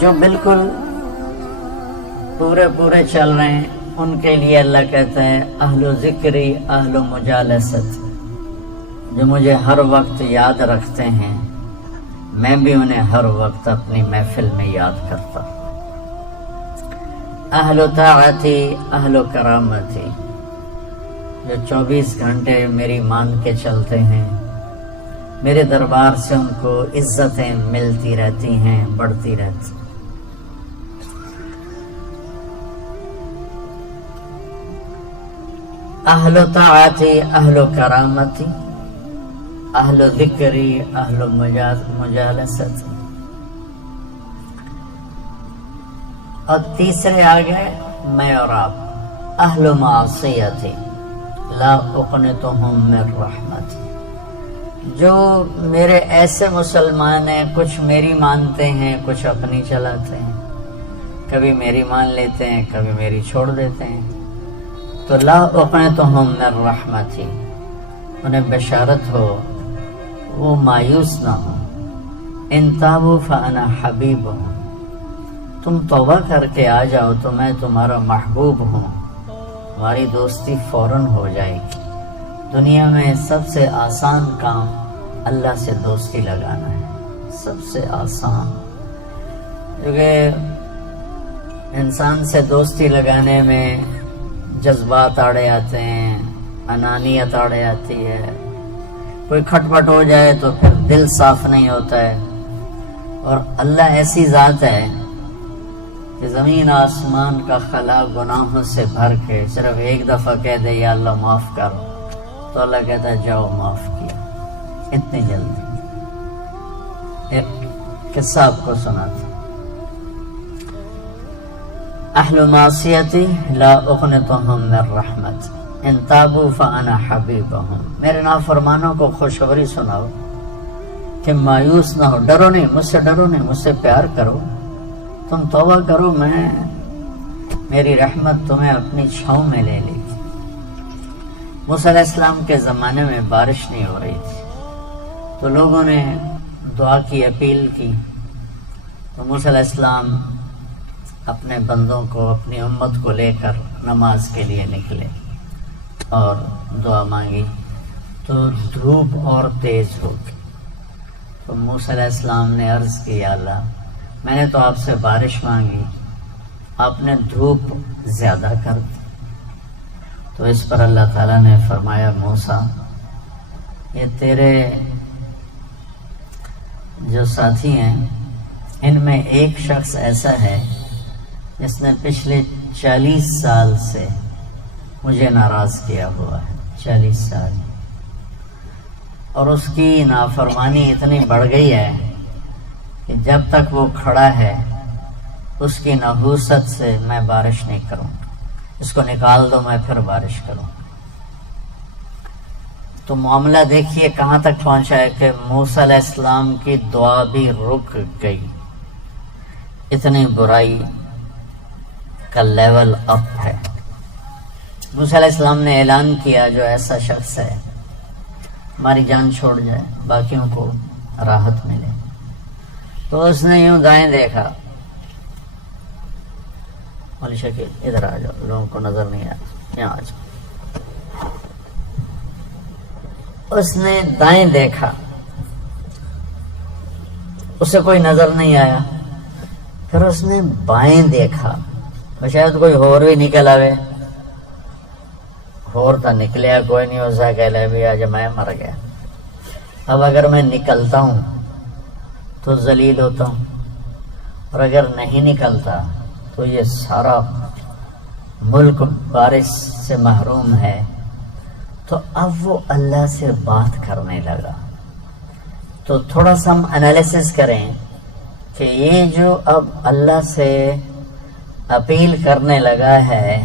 جو بالکل پورے چل رہے ہیں ان کے لیے اللہ کہتا ہے اہل و ذکری اہل و مجالست، جو مجھے ہر وقت یاد رکھتے ہیں میں بھی انہیں ہر وقت اپنی محفل میں یاد کرتا ہوں۔ اہل و طاعتی اہل و کرامتی، جو 24 گھنٹے میری مان کے چلتے ہیں، میرے دربار سے ان کو عزتیں ملتی رہتی ہیں، بڑھتی رہتی۔ اہل و طاعتی اہل و کرامتی اہل و ذکری اہل و مجالست، اور تیسرے آگے میں اور آپ اہل و معصیتی لا اقنطہم من رحمتی، جو میرے ایسے مسلمان ہیں کچھ میری مانتے ہیں کچھ اپنی چلاتے ہیں، کبھی میری مان لیتے ہیں کبھی میری چھوڑ دیتے ہیں، تو لا اقنطہم من رحمتی، انہیں بشارت ہو وہ مایوس نہ ہو، ان تابوا فانا حبیبہم، تم توبہ کر کے آ جاؤ تو میں تمہارا محبوب ہوں، ہماری دوستی فوراً ہو جائے گی۔ دنیا میں سب سے آسان کام اللہ سے دوستی لگانا ہے، سب سے آسان، کیونکہ انسان سے دوستی لگانے میں جذبات آڑے آتے ہیں، انانیت آڑے آتی ہے، کوئی کھٹ پٹ ہو جائے تو پھر دل صاف نہیں ہوتا ہے، اور اللہ ایسی ذات ہے کہ زمین آسمان کا خلا گناہوں سے بھر کے صرف ایک دفعہ کہہ دے یا اللہ معاف کر، تو اللہ کہتا ہے جاؤ معاف کیا، اتنی جلدی۔ ایک قصہ آپ کو سناتا، اہل معصیتی لا اقنطہم من رحمت ان تابوا فانا حبیبہم، میرے نافرمانوں کو خوشخبری سناؤ کہ مایوس نہ ہو، ڈرو نہیں، مجھ سے ڈرو نہیں، مجھ سے پیار کرو، تم توبہ کرو، میری رحمت تمہیں اپنی چھاؤں میں لے لے گی۔ موسیٰ علیہ السلام کے زمانے میں بارش نہیں ہو رہی تھی، تو لوگوں نے دعا کی اپیل کی، تو موسیٰ علیہ السلام اپنے بندوں کو، اپنی امت کو لے کر نماز کے لیے نکلے اور دعا مانگی، تو دھوپ اور تیز ہو گئی۔ تو موسیٰ علیہ السلام نے عرض کی یا اللہ، میں نے تو آپ سے بارش مانگی، آپ نے دھوپ زیادہ کر دی۔ تو اس پر اللہ تعالیٰ نے فرمایا موسیٰ، یہ تیرے جو ساتھی ہیں ان میں ایک شخص ایسا ہے جس نے پچھلے 40 سال سے مجھے ناراض کیا ہوا ہے، 40 سال، اور اس کی نافرمانی اتنی بڑھ گئی ہے کہ جب تک وہ کھڑا ہے اس کی نحوست سے میں بارش نہیں کروں، اس کو نکال دو میں پھر بارش کروں۔ تو معاملہ دیکھیے کہاں تک پہنچا ہے کہ موسیٰ علیہ السلام کی دعا بھی رک گئی، اتنی برائی کا لیول اپ ہے۔ موسیٰ علیہ السلام نے اعلان کیا جو ایسا شخص ہے ہماری جان چھوڑ جائے، باقیوں کو راحت ملے۔ تو اس نے یوں دائیں دیکھا، مولی شکیل ادھر آ جاؤ، لوگوں کو نظر نہیں آیا، یہاں آ جاؤ۔ اس نے دائیں دیکھا، اسے کوئی نظر نہیں آیا، پھر اس نے بائیں دیکھا، شاید کوئی اور بھی نکل آوے، اور تو نکلیا کوئی نہیں، اسے کہہ لے بھی آج میں مر گیا، اب اگر میں نکلتا ہوں تو ذلیل ہوتا ہوں، اور اگر نہیں نکلتا تو یہ سارا ملک بارش سے محروم ہے۔ تو اب وہ اللہ سے بات کرنے لگا۔ تو تھوڑا سا ہم انالیسس کریں کہ یہ جو اب اللہ سے اپیل کرنے لگا ہے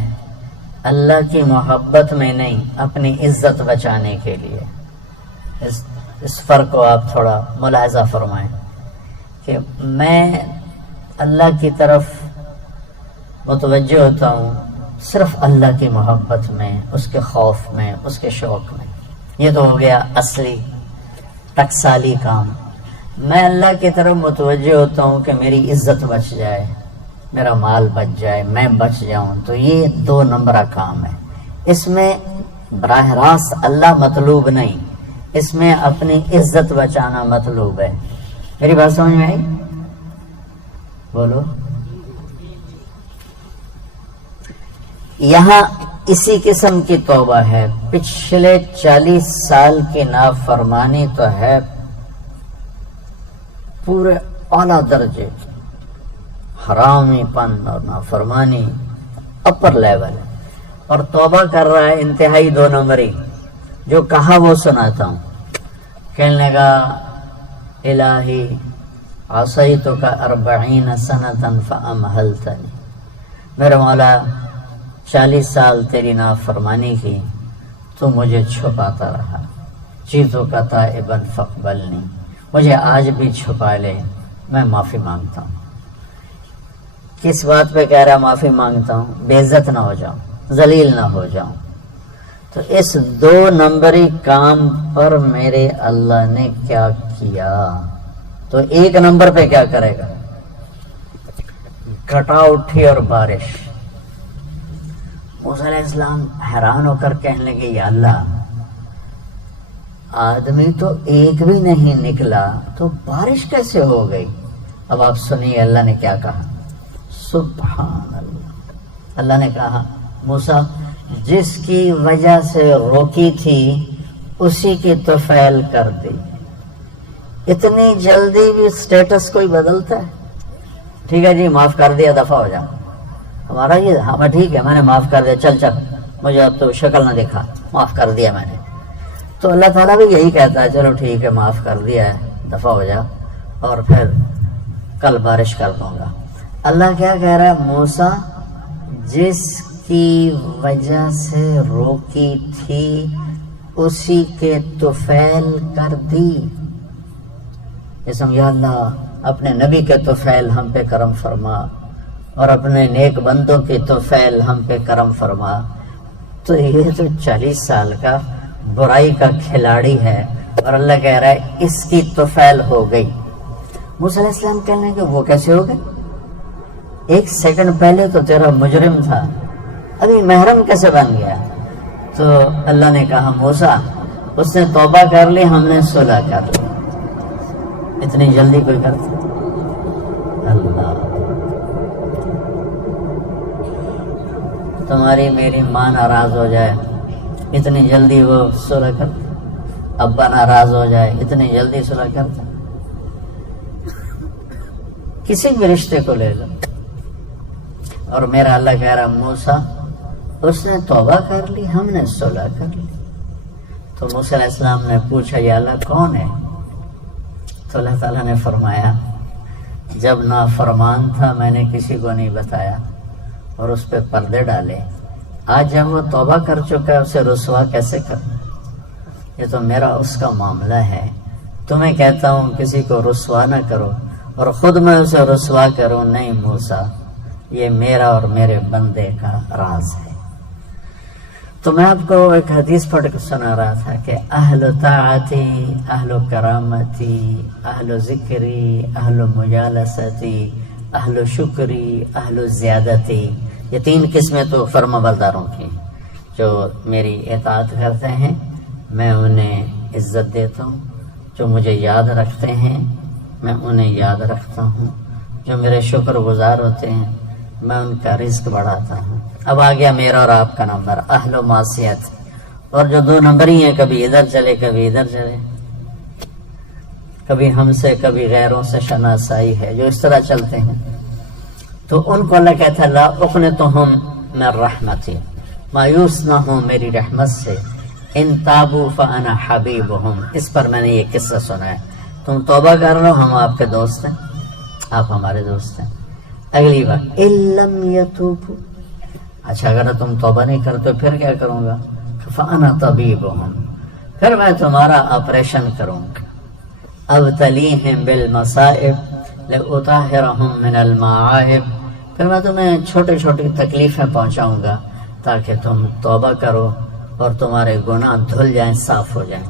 اللہ کی محبت میں نہیں، اپنی عزت بچانے کے لیے، اس فرق کو آپ تھوڑا ملاحظہ فرمائیں کہ میں اللہ کی طرف متوجہ ہوتا ہوں صرف اللہ کی محبت میں، اس کے خوف میں، اس کے شوق میں، یہ تو ہو گیا اصلی ٹکسالی کام۔ میں اللہ کی طرف متوجہ ہوتا ہوں کہ میری عزت بچ جائے، میرا مال بچ جائے، میں بچ جاؤں، تو یہ 2 نمبرہ کام ہے۔ اس میں براہ راست اللہ مطلوب نہیں، اس میں اپنی عزت بچانا مطلوب ہے۔ میری بات سمجھ میں آئی؟ بولو۔ یہاں اسی قسم کی توبہ ہے، پچھلے 40 سال کی نافرمانی تو ہے پورے اعلیٰ درجے، حرامی پن اور نافرمانی اپر لیول ہے، اور توبہ کر رہا ہے انتہائی 2 نمبری۔ جو کہا وہ سناتا ہوں۔ کہنے لگا الہی عصیتک 40 سنۃ فامہلتنی، میرے مولا 40 سال تیری نافرمانی کی، تو مجھے چھپاتا رہا، چیزوں کا تائبا فاقبلنی، مجھے آج بھی چھپا لے، میں معافی مانگتا ہوں۔ کس بات پہ کہہ رہا معافی مانگتا ہوں؟ بے عزت نہ ہو جاؤں، ذلیل نہ ہو جاؤں۔ تو اس 2 نمبری کام پر میرے اللہ نے کیا کیا؟ تو 1 نمبر پہ کیا کرے گا؟ گھٹا اٹھی اور بارش۔ موسیٰ علیہ السلام حیران ہو کر کہنے لگے یا اللہ، آدمی تو ایک بھی نہیں نکلا تو بارش کیسے ہو گئی؟ اب آپ سنیے اللہ نے کیا کہا۔ سبحان اللہ، اللہ نے کہا موسیٰ جس کی وجہ سے روکی تھی اسی کی تو فعل کر دی۔ اتنی جلدی بھی سٹیٹس کوئی بدلتا ہے؟ ٹھیک ہے جی معاف کر دیا، دفعہ ہو جا، ہمارا یہ ہاں ٹھیک ہے میں نے معاف کر دیا، چل چل مجھے اب تو شکل نہ دکھا، معاف کر دیا میں نے۔ تو اللہ تعالیٰ بھی یہی کہتا ہے چلو ٹھیک ہے معاف کر دیا ہے، دفعہ ہو جا، اور پھر کل بارش کر دوں گا۔ اللہ کیا کہہ رہا ہے؟ موسیٰ جس کی وجہ سے روکی تھی اسی کے طفیل کر دی۔ یا اللہ اپنے نبی کے طفیل ہم پہ کرم فرما، اور اپنے نیک بندوں کی طفیل ہم پہ کرم فرما۔ تو یہ تو 40 سال کا برائی کا کھلاڑی ہے، اور اللہ کہہ رہا ہے اس کی طفیل ہو گئی۔ موسیٰ علیہ السلام کہنے لگے وہ کیسے ہو گئی؟ 1 سیکنڈ پہلے تو تیرا مجرم تھا، ابھی محرم کیسے بن گیا؟ تو اللہ نے کہا موسیٰ اس نے توبہ کر لی، ہم نے صلح کر لی۔ اتنی جلدی کوئی کرتا؟ اللہ، تمہاری میری ماں ناراض ہو جائے اتنی جلدی وہ صلح کرتا؟ ابا ناراض ہو جائے اتنی جلدی صلح کرتا؟ کسی بھی رشتے کو لے لو، اور میرا اللہ کہہ رہا موسیٰ اس نے توبہ کر لی، ہم نے صلح کر لی۔ تو موسیٰ علیہ السلام نے پوچھا یا اللہ کون ہے؟ تو اللہ تعالیٰ نے فرمایا جب نافرمان تھا میں نے کسی کو نہیں بتایا اور اس پہ پردے ڈالے، آج جب وہ توبہ کر چکا ہے اسے رسوا کیسے کروں؟ یہ تو میرا اس کا معاملہ ہے، تمہیں کہتا ہوں کسی کو رسوا نہ کرو اور خود میں اسے رسوا کروں نہیں موسیٰ، یہ میرا اور میرے بندے کا راز ہے۔ تو میں آپ کو ایک حدیث پڑھ کے سنا رہا تھا کہ اہل طاعتی، اہل کرامتی، اہل ذکری، اہل مجالستی، اہل شکری، اہل زیادتی، یہ 3 قسمیں تو فرما برداروں کی جو میری اطاعت کرتے ہیں میں انہیں عزت دیتا ہوں، جو مجھے یاد رکھتے ہیں میں انہیں یاد رکھتا ہوں، جو میرے شکر گزار ہوتے ہیں میں ان کا رزق بڑھاتا ہوں۔ اب آ گیا میرا اور آپ کا نمبر، اہل و معصیت، اور جو 2 نمبر ہی ہیں کبھی ادھر چلے کبھی ادھر چلے، کبھی ہم سے کبھی غیروں سے شناسائی ہے، جو اس طرح چلتے ہیں، تو ان کو اللہ کہتا ہے لا اقنطہم من رحمتی، مایوس نہ ہوں میری رحمت سے، ان تابوا فانا حبیبہم۔ اس پر میں نے یہ قصہ سنا ہے، تم توبہ کر رہے ہو ہم آپ کے دوست ہیں، آپ ہمارے دوست ہیں۔ اگلی بار ان لم یتوبوا، اچھا اگر تم توبہ نہیں کرتے پھر کیا کروں گا؟ فانا طبیبہم، پھر میں تمہارا آپریشن کروں گا۔ ابتلیہم بالمصائب لأطہرہم من المعائب، پھر میں تمہیں چھوٹی چھوٹی تکلیفیں پہنچاؤں گا تاکہ تم توبہ کرو اور تمہارے گناہ دھل جائیں، صاف ہو جائیں۔